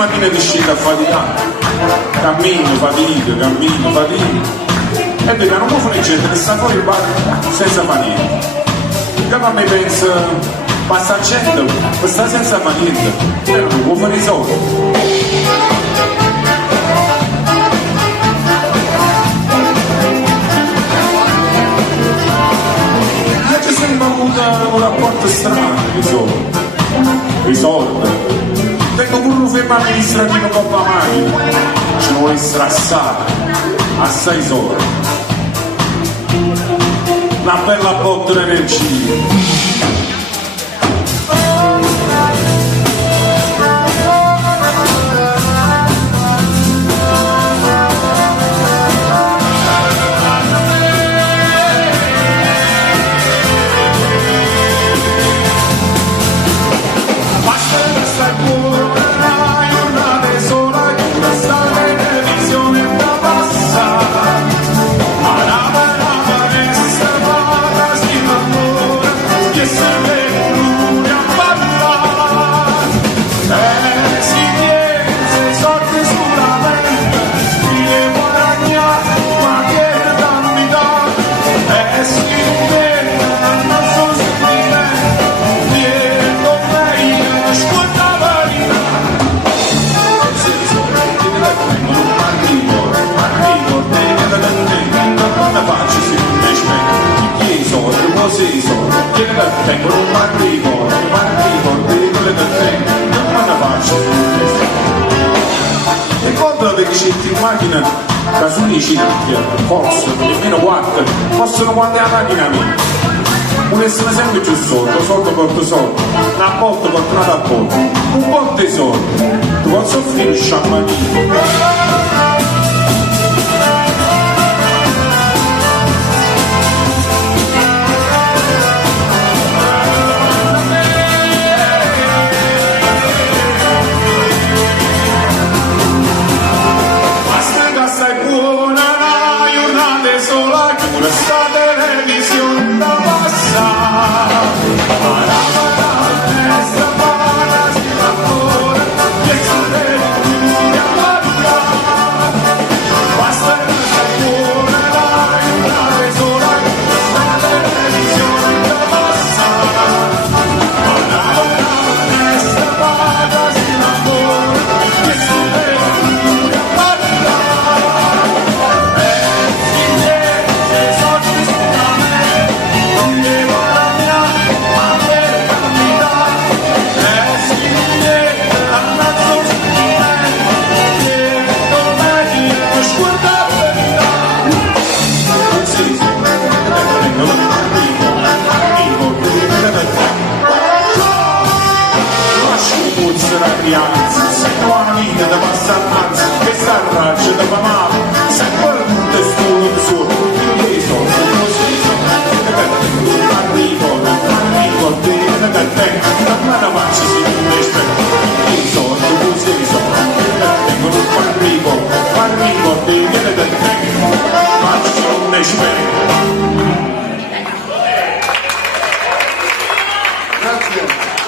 mattina ti scende a faticare, cammino, fatico, e vedi, non può fare gente che sta fuori il bar senza fare niente. Io a me penso, passa a gente, ma sta senza fare niente, e non può fare i soldi. Io ci sembra un rapporto strano i soldi. Tengo pure un fermo amministrativo con la macchina, ci vuole strassare, assai soldi. Una bella botta di energia. Tengo un arrivo, non la faccio. E quando vedi gente in macchina, da su 10 forse, nemmeno 4, possono quando la macchina mia. Non essere sempre più soldo porta soldo, una botta porta una botta, un po' di soldi, tu posso offrire un sciampanino. Sei una vita da passare avanti, che sta a raggio da mamma, sei quello tutto è solo, io sono arrivo, bene da te, da una faccia si investe, io tengo un arrivo, bene da te, faccio un esperimento. Grazie.